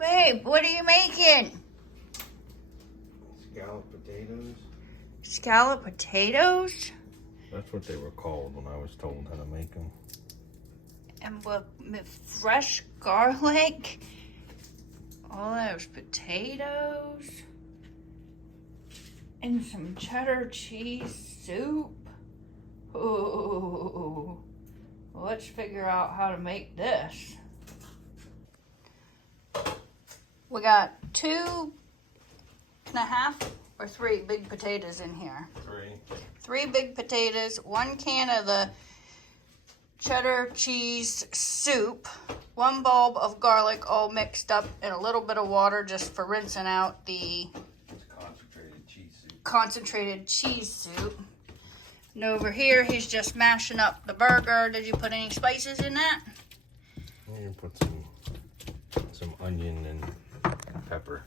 Babe, what are you making? Scalloped potatoes. Scalloped potatoes? That's what they were called when I was told how to make them. And with fresh garlic? All those potatoes? And some cheddar cheese soup? Ooh. Let's figure out how to make this. We got 2.5 or 3 big potatoes in here. 3 big potatoes, 1 can of the cheddar cheese soup, 1 bulb of garlic all mixed up in a little bit of water just for rinsing out the concentrated cheese soup. And over here, he's just mashing up the burger. Did you put any spices in that? Yeah, put some onion and pepper.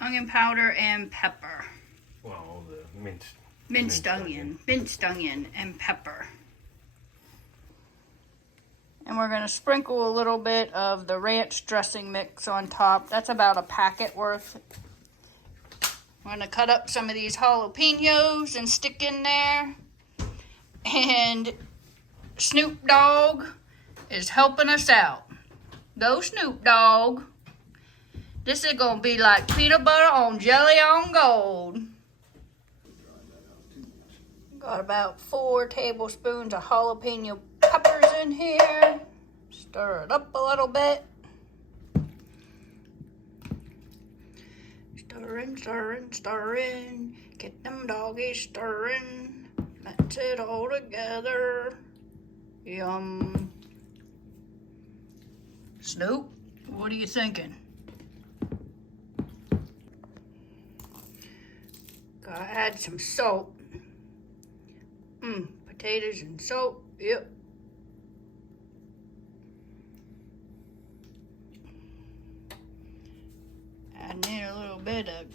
Onion powder and pepper. Well, the Minced onion and pepper. And we're gonna sprinkle a little bit of the ranch dressing mix on top. That's about a packet worth. I'm gonna cut up some of these jalapenos and stick in there. And Snoop Dogg is helping us out. Go Snoop Dogg. This is gonna be like peanut butter on jelly on gold. Got about 4 tablespoons of jalapeno peppers in here. Stir it up a little bit. Stirring. Get them doggies stirring. Mix it all together. Yum. Snoop, what are you thinking? Gotta add some salt. Potatoes and salt, yep. Add in a little bit of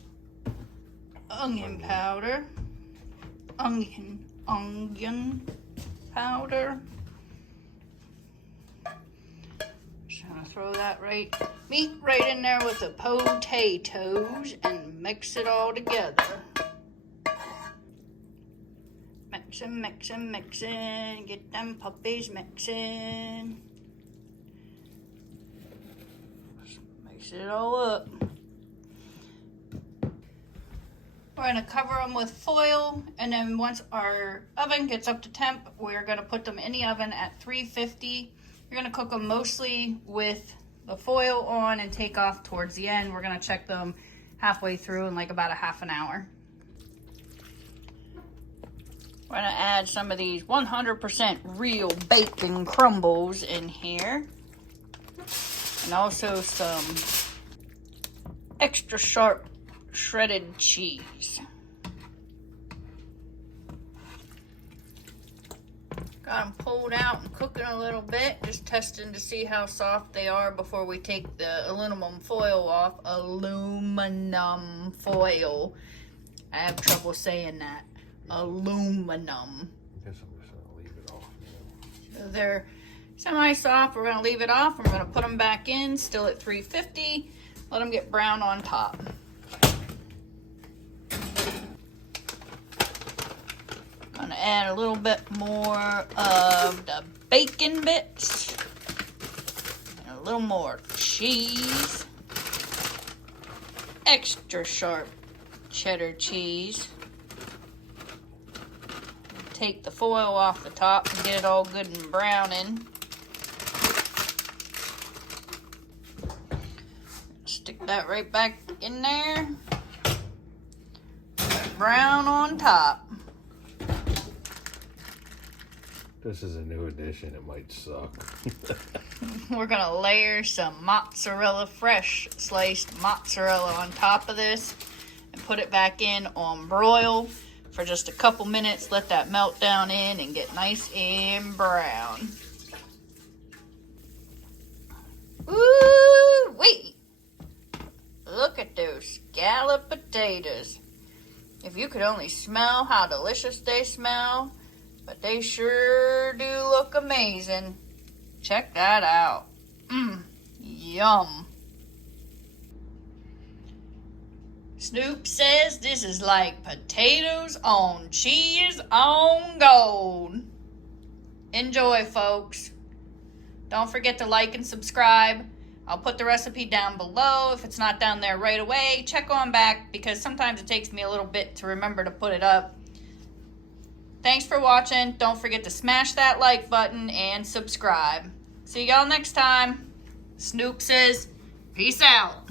onion powder. Onion powder. Just gonna throw that right in there with the potatoes and mix it all together. Mixing, get them puppies mixing. Mix it all up. We're gonna cover them with foil, and then once our oven gets up to temp, we're gonna put them in the oven at 350. You're gonna cook them mostly with the foil on and take off towards the end. We're gonna check them halfway through in like about a half an hour. We're gonna add some of these 100% real bacon crumbles in here. And also some extra sharp shredded cheese. Got them pulled out and cooking a little bit, just testing to see how soft they are before we take the aluminum foil off. Aluminum foil. I have trouble saying that. Aluminum. I guess I'm just gonna leave it off. So they're semi-soft. We're gonna leave it off. We're gonna put them back in, still at 350. Let them get brown on top. Gonna add a little bit more of the bacon bits. And a little more cheese. Extra sharp cheddar cheese. Take the foil off the top and get it all good and browning. Stick that right back in there. Brown on top. This is a new addition. It might suck. We're gonna layer some mozzarella, fresh sliced mozzarella on top of this and put it back in on broil for just a couple minutes. Let that melt down in and get nice and brown. Ooh, wait. Look at those scalloped potatoes. If you could only smell how delicious they smell, but they sure do look amazing. Check that out. Yum. Snoop says this is like potatoes on cheese on gold. Enjoy, folks. Don't forget to like and subscribe. I'll put the recipe down below. If it's not down there right away, check on back because sometimes it takes me a little bit to remember to put it up. Thanks for watching. Don't forget to smash that like button and subscribe. See y'all next time. Snoop says, peace out.